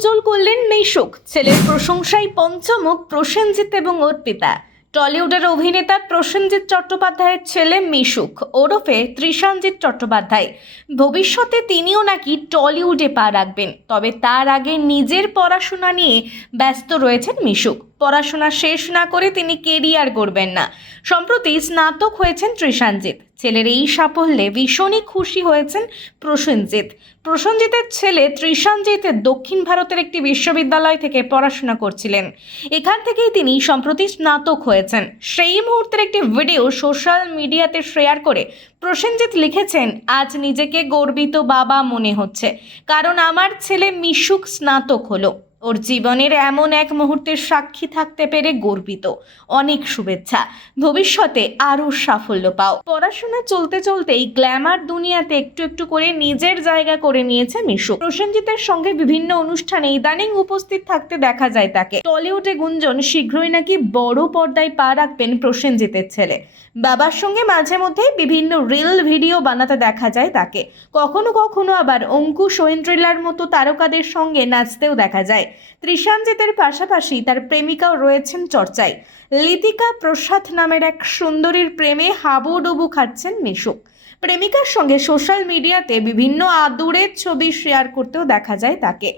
উজ্জ্বল করলেন মিশুক ছেলের প্রশংসায় পঞ্চমুখ প্রসেনজিৎ এবং অর্পিতা টলিউডের অভিনেতা প্রসেনজিৎ চট্টোপাধ্যায়ের ছেলে মিশুক ওরফে ত্রিশানজিৎ চট্টোপাধ্যায়। ভবিষ্যতে তিনিও নাকি টলিউডে পা রাখবেন। তবে তার আগে নিজের পড়াশোনা নিয়ে ব্যস্ত রয়েছেন মিশুক পড়াশোনা শেষ না করে তিনি কেরিয়ার গড়বেন না। সম্প্রতি স্নাতক হয়েছেন ত্রিশানজিৎ। ছেলের এই সাফল্যে ভীষণই খুশি হয়েছেন প্রসেনজিৎ। প্রসেনজিতের ছেলে ত্রিশানজিৎ দক্ষিণ ভারতের একটি বিশ্ববিদ্যালয় থেকে পড়াশোনা করছিলেন। এখান থেকেই তিনি সম্প্রতি স্নাতক হয়েছেন। সেই মুহূর্তের একটি ভিডিও সোশ্যাল মিডিয়াতে শেয়ার করে প্রসেনজিৎ লিখেছেন, আজ নিজেকে গর্বিত বাবা মনে হচ্ছে। কারণ আমার ছেলে মিশুক স্নাতক হলো। ওর জীবনের এমন এক মুহূর্তের সাক্ষী থাকতে পেরে গর্বিত। অনেক শুভেচ্ছা। ভবিষ্যতে আরও সাফল্য পাও। পড়াশোনা চলতে চলতেই গ্ল্যামার দুনিয়াতে একটু একটু করে নিজের জায়গা করে নিয়েছে মিশু। প্রসেনজিতের সঙ্গে বিভিন্ন অনুষ্ঠানে ইদানিং উপস্থিত থাকতে দেখা যায় তাকে। টলিউডে গুঞ্জন, শীঘ্রই নাকি বড় পর্দায় পা রাখবেন প্রসেনজিতের ছেলে। বাবার সঙ্গে মাঝে মধ্যেই বিভিন্ন রিল ভিডিও বানাতে দেখা যায় তাকে। কখনো কখনো আবার অঙ্কুশ ঐন্দ্রিলার মতো তারকাদের সঙ্গে নাচতেও দেখা যায়। ত্রিশানজিতের পাশাপাশি তার প্রেমিকাও রয়েছেন চর্চায়। লিতিকা প্রসাদ নামের এক সুন্দরীর প্রেমে হাবুডুবু খাচ্ছেন মিশুক। প্রেমিকার সঙ্গে সোশ্যাল মিডিয়াতে বিভিন্ন আদুরের ছবি শেয়ার করতেও দেখা যায় তাকে।